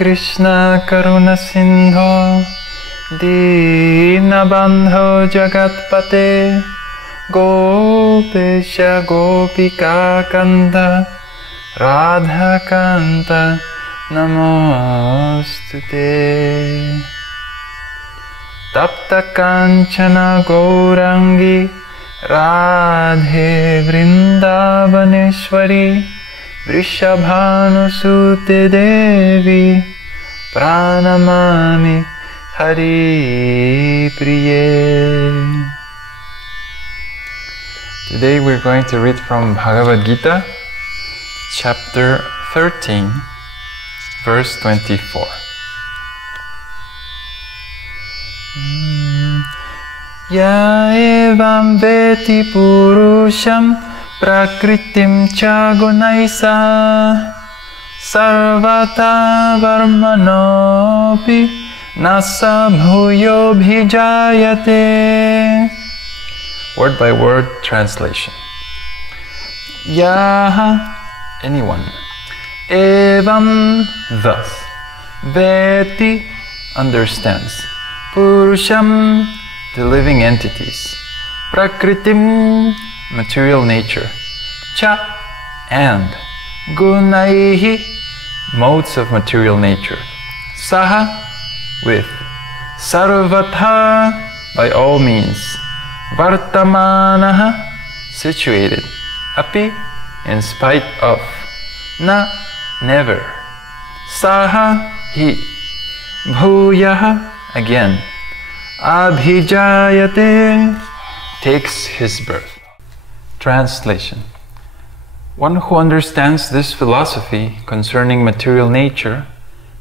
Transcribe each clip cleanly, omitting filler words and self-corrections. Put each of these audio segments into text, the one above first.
Krishna Karuna Sindho Dinabandho Jagatpate Gopesha Gopika Kanta Radha Kanta Namostute Tapta Kanchana Gaurangi Radhe Vrindavaneshwari Vrishabhanusute Devi Pranamami Hari Priye. Today we're going to read from Bhagavad Gita, chapter 13, verse 24. Ya evam veti purusham prakritim cha gunaisa sarvata varmanopi nasa bhuyo bhijayate. Word by word translation. Yaha, anyone. Evam, thus. Veti, understands. Purusham, the living entities. Prakritim, material nature. Cha, and. Gunaihi, modes of material nature. Saha, with. Sarvatha, by all means. Vartamanaha, situated. Api, in spite of. Na, never. Saha, he. Bhuyaha, again. Abhijayate, takes his birth. Translation. One who understands this philosophy concerning material nature,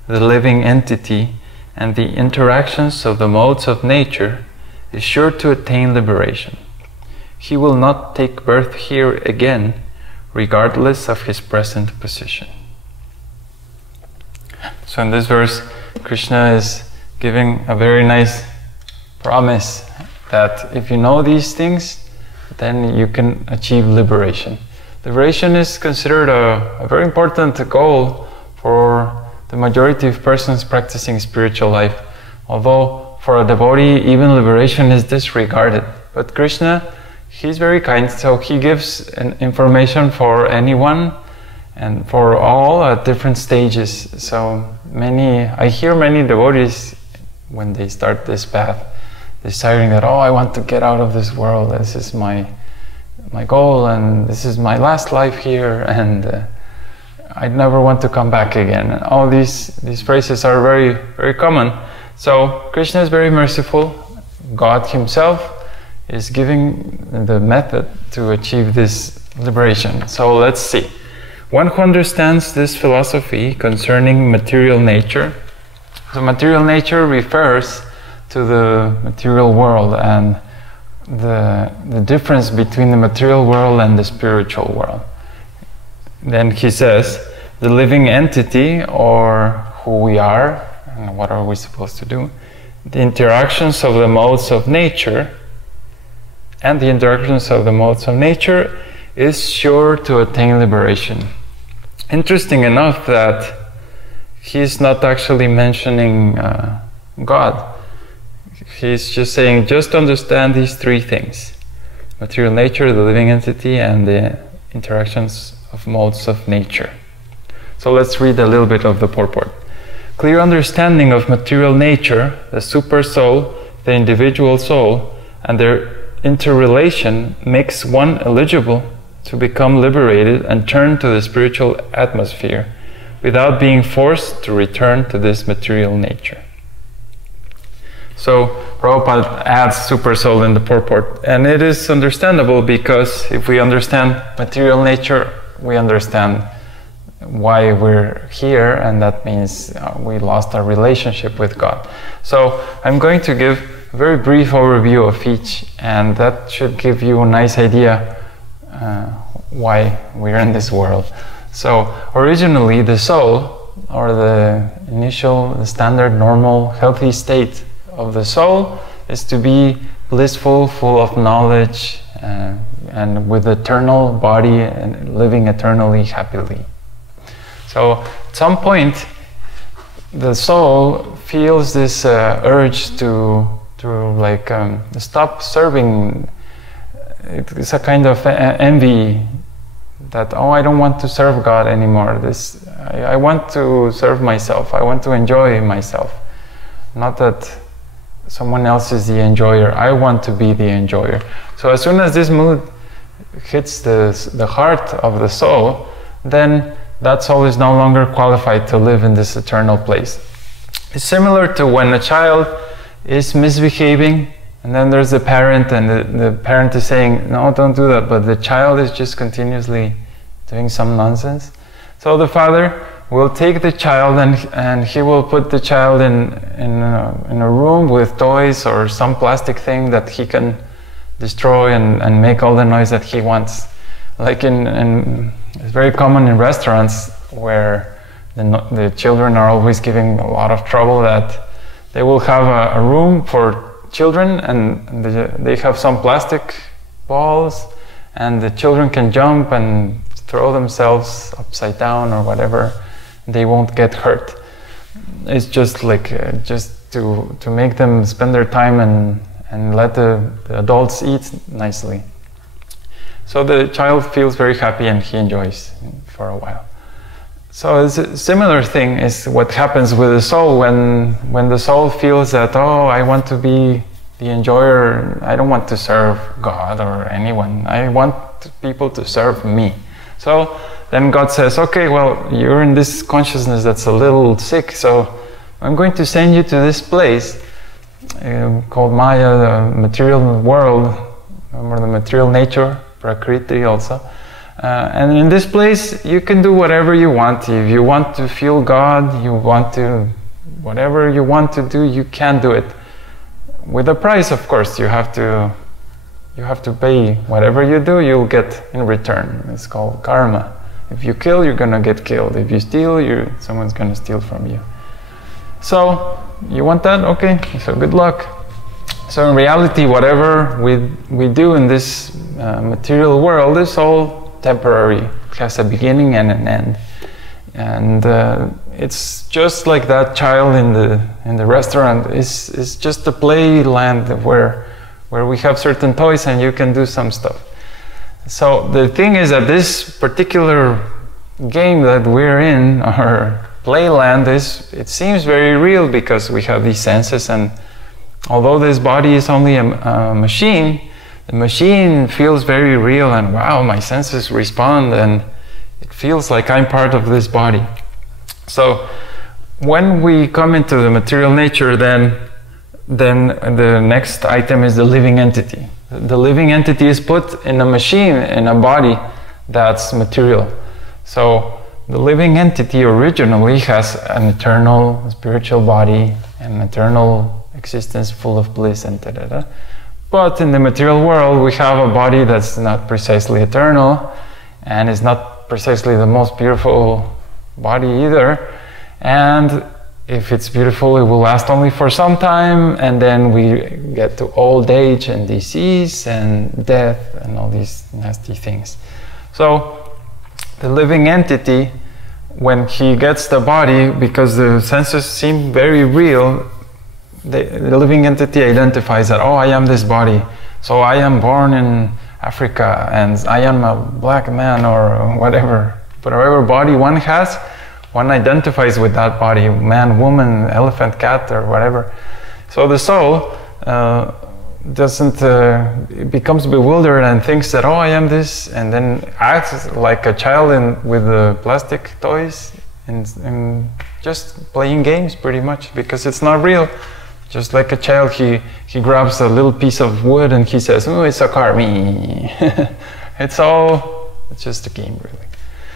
the living entity, and the interactions of the modes of nature is sure to attain liberation. He will not take birth here again, regardless of his present position. So in this verse, Krishna is giving a very nice promise that if you know these things, then you can achieve liberation. Liberation is considered a very important goal for the majority of persons practicing spiritual life. Although for a devotee, even liberation is disregarded. But Krishna, he's very kind, so he gives information for anyone and for all at different stages. So I hear many devotees when they start this path, deciding that, oh, I want to get out of this world, this is my goal, and this is my last life here, and I never want to come back again. And all these phrases are very, very common. So Krishna is very merciful. God himself is giving the method to achieve this liberation. So let's see. One who understands this philosophy concerning material nature. So material nature refers to the material world and the difference between the material world and the spiritual world. Then he says, the living entity, or who we are, and what are we supposed to do, the interactions of the modes of nature, and the interactions of the modes of nature is sure to attain liberation. Interesting enough that he's not actually mentioning God. He's just saying, just understand these three things: material nature, the living entity, and the interactions of modes of nature. So let's read a little bit of the purport. Clear understanding of material nature, the super soul, the individual soul, and their interrelation makes one eligible to become liberated and turn to the spiritual atmosphere without being forced to return to this material nature. So Prabhupada adds super soul in the purport, and it is understandable because if we understand material nature, we understand why we're here, and that means we lost our relationship with God. So I'm going to give a very brief overview of each, and that should give you a nice idea why we're in this world. So originally the soul, or the standard, normal, healthy state of the soul is to be blissful, full of knowledge, and with eternal body and living eternally happily. So at some point the soul feels this urge to like stop serving. It's a kind of envy that, oh, I don't want to serve God anymore. I want to serve myself. I want to enjoy myself. Not that someone else is the enjoyer. I want to be the enjoyer. So as soon as this mood hits the heart of the soul, then that soul is no longer qualified to live in this eternal place. It's similar to when a child is misbehaving, and then there's the parent, and the parent is saying, no, don't do that, but the child is just continuously doing some nonsense. So the father will take the child and he will put the child in a room with toys or some plastic thing that he can destroy and make all the noise that he wants. Like it's very common in restaurants where the children are always giving a lot of trouble, that they will have a room for children and they have some plastic balls and the children can jump and throw themselves upside down or whatever. They won't get hurt. It's just like just to make them spend their time and let the adults eat nicely. So the child feels very happy and he enjoys for a while. So it's a similar thing is what happens with the soul when the soul feels that, oh, I want to be the enjoyer. I don't want to serve God or anyone. I want people to serve me. So then God says, okay, well, you're in this consciousness that's a little sick, so I'm going to send you to this place called Maya, the material world, or the material nature, Prakriti also. And in this place, you can do whatever you want. If you want to feel God, you want to, whatever you want to do, you can do it. With a price, of course. You have to pay. Whatever you do, you'll get in return. It's called karma. If you kill, you're gonna get killed. If you steal, someone's gonna steal from you. So, you want that? Okay, so good luck. So in reality, whatever we do in this material world is all temporary. It has a beginning and an end. And it's just like that child in the restaurant. It's just a playland where we have certain toys and you can do some stuff. So the thing is that this particular game that we're in, our playland, it seems very real because we have these senses, and although this body is only a machine, the machine feels very real, and wow, my senses respond and it feels like I'm part of this body. So when we come into the material nature, then the next item is the living entity. The living entity is put in a machine, in a body that's material. So the living entity originally has an eternal spiritual body, an eternal existence full of bliss and da-da-da. But in the material world, we have a body that's not precisely eternal and is not precisely the most beautiful body either. And if it's beautiful, it will last only for some time, and then we get to old age and disease and death and all these nasty things. So the living entity, when he gets the body, because the senses seem very real, the living entity identifies that, oh, I am this body. So I am born in Africa and I am a black man or whatever. But whatever body one has, one identifies with that body, man, woman, elephant, cat, or whatever. So the soul becomes bewildered and thinks that, oh, I am this, and then acts like a child with the plastic toys and just playing games pretty much, because it's not real. Just like a child, he grabs a little piece of wood and he says, oh, it's a car, me. It's just a game, really.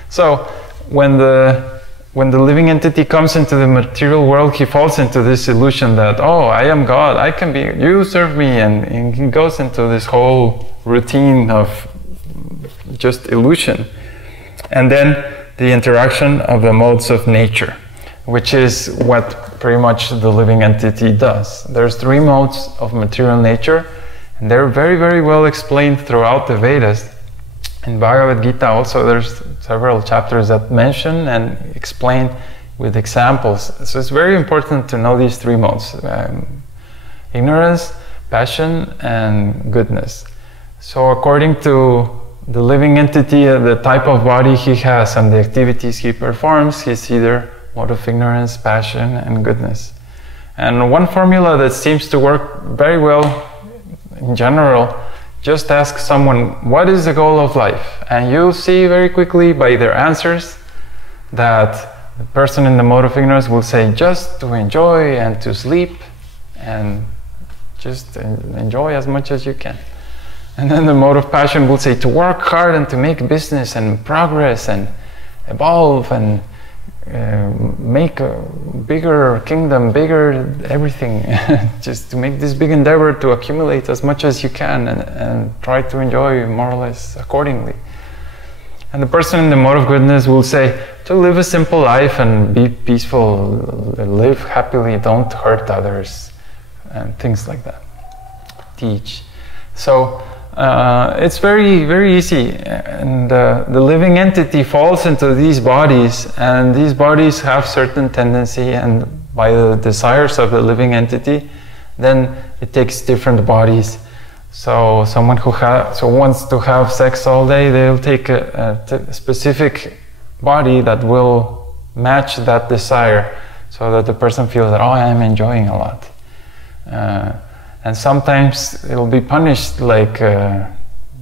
So when the living entity comes into the material world, he falls into this illusion that, oh, I am God, I can be, you serve me, and he goes into this whole routine of just illusion. And then the interaction of the modes of nature, which is what pretty much the living entity does. There's 3 modes of material nature, and they're very, very well explained throughout the Vedas. In Bhagavad Gita also, there's several chapters that mention and explain with examples. So it's very important to know these three modes: ignorance, passion, and goodness. So according to the living entity, the type of body he has and the activities he performs, he's either mode of ignorance, passion, and goodness. And one formula that seems to work very well in general: just ask someone, what is the goal of life? And you'll see very quickly by their answers that the person in the mode of ignorance will say, just to enjoy and to sleep and just enjoy as much as you can. And then the mode of passion will say to work hard and to make business and progress and evolve and make a bigger kingdom, bigger everything, just to make this big endeavor to accumulate as much as you can and try to enjoy more or less accordingly. And the person in the mode of goodness will say to live a simple life and be peaceful, live happily, don't hurt others, and things like that. Teach. So it's very, very easy, and the living entity falls into these bodies, and these bodies have certain tendency, and by the desires of the living entity, then it takes different bodies. So someone who wants to have sex all day, they'll take a specific body that will match that desire, so that the person feels that, oh, I'm enjoying a lot. And sometimes it'll be punished, like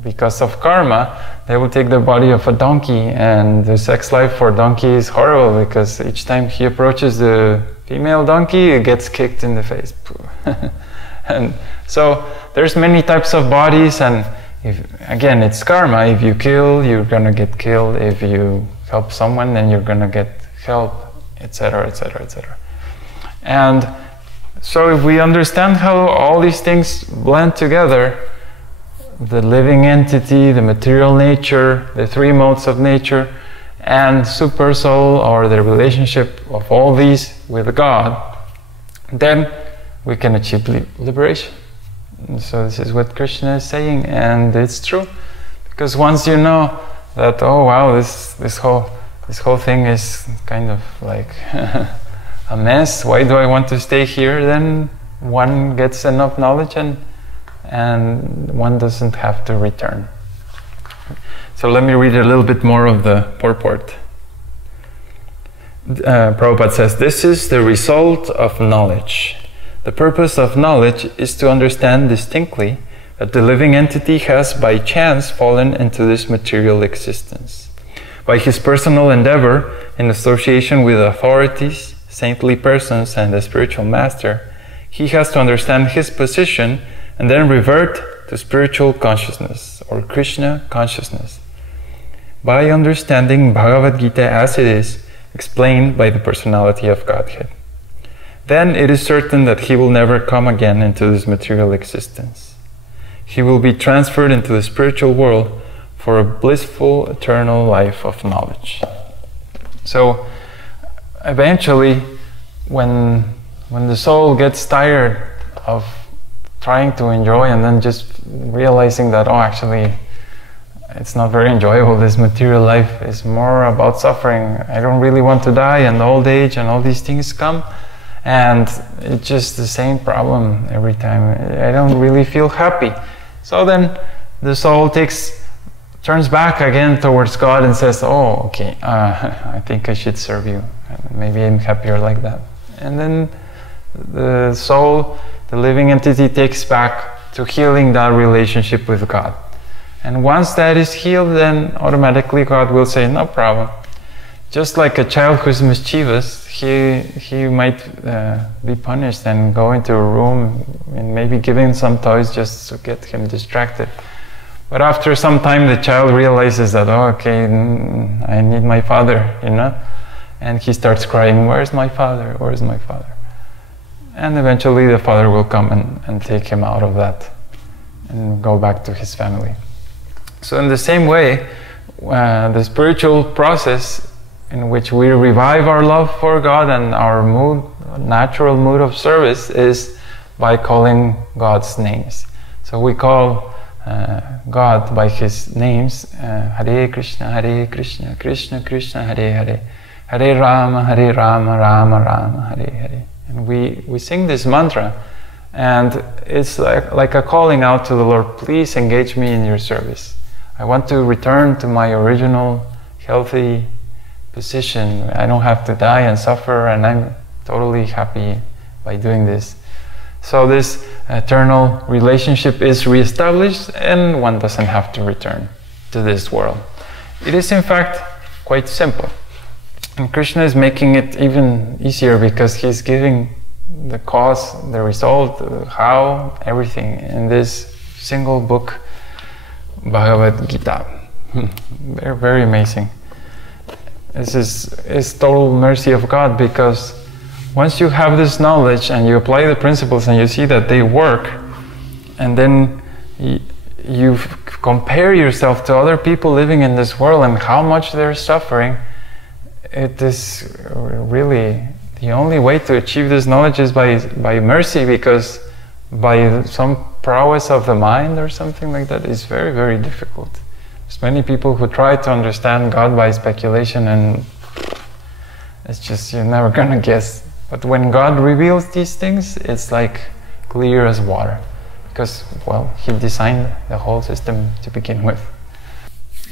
because of karma, they will take the body of a donkey, and the sex life for donkey is horrible, because each time he approaches the female donkey, it gets kicked in the face. And so there's many types of bodies, and again, it's karma. If you kill, you're gonna get killed. If you help someone, then you're gonna get help, etc., etc., etc. And so if we understand how all these things blend together, the living entity, the material nature, the three modes of nature, and super soul, or the relationship of all these with God, then we can achieve liberation. And so this is what Krishna is saying, and it's true, because once you know that, oh wow, this whole thing is kind of like a mess, why do I want to stay here? Then one gets enough knowledge, and one doesn't have to return. So let me read a little bit more of the purport. Prabhupada says, this is the result of knowledge. The purpose of knowledge is to understand distinctly that the living entity has by chance fallen into this material existence. By his personal endeavor, in association with authorities, saintly persons, and the spiritual master, he has to understand his position and then revert to spiritual consciousness, or Krishna consciousness, by understanding Bhagavad Gita as it is, explained by the personality of Godhead. Then it is certain that he will never come again into this material existence. He will be transferred into the spiritual world for a blissful, eternal life of knowledge. So eventually, when the soul gets tired of trying to enjoy and then just realizing that, oh, actually, it's not very enjoyable, this material life is more about suffering, I don't really want to die, and old age and all these things come, and it's just the same problem every time. I don't really feel happy. So then the soul turns back again towards God and says, oh, okay, I think I should serve you. Maybe I'm happier like that. And then the soul, the living entity, takes back to healing that relationship with God. And once that is healed, then automatically God will say, no problem. Just like a child who's mischievous, he might be punished and go into a room and maybe given some toys just to get him distracted. But after some time, the child realizes that, oh, okay, I need my father, you know? And he starts crying, where's my father? Where's my father? And eventually the father will come and take him out of that and go back to his family. So in the same way, the spiritual process in which we revive our love for God and our natural mood of service is by calling God's names. So we call God by his names, Hare Krishna, Krishna Krishna, Hare Hare, Hare Rama, Rama Rama, Hare Hare. And we sing this mantra, and it's like a calling out to the Lord, please engage me in your service. I want to return to my original healthy position. I don't have to die and suffer, and I'm totally happy by doing this. So this eternal relationship is reestablished, and one doesn't have to return to this world. It is in fact quite simple. And Krishna is making it even easier because he's giving the cause, the result, how, everything in this single book, Bhagavad Gita. Very, very amazing. This is total mercy of God, because once you have this knowledge and you apply the principles and you see that they work, and then you compare yourself to other people living in this world and how much they're suffering, it is really the only way to achieve this knowledge is by mercy, because by some prowess of the mind or something like that is very, very difficult. There's many people who try to understand God by speculation, and it's just, you're never gonna guess. But when God reveals these things, it's like clear as water, because, well, He designed the whole system to begin with.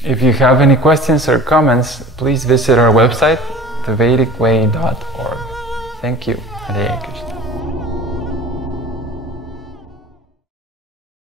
If you have any questions or comments, please visit our website, thevedicway.org. Thank you. Hare Krishna.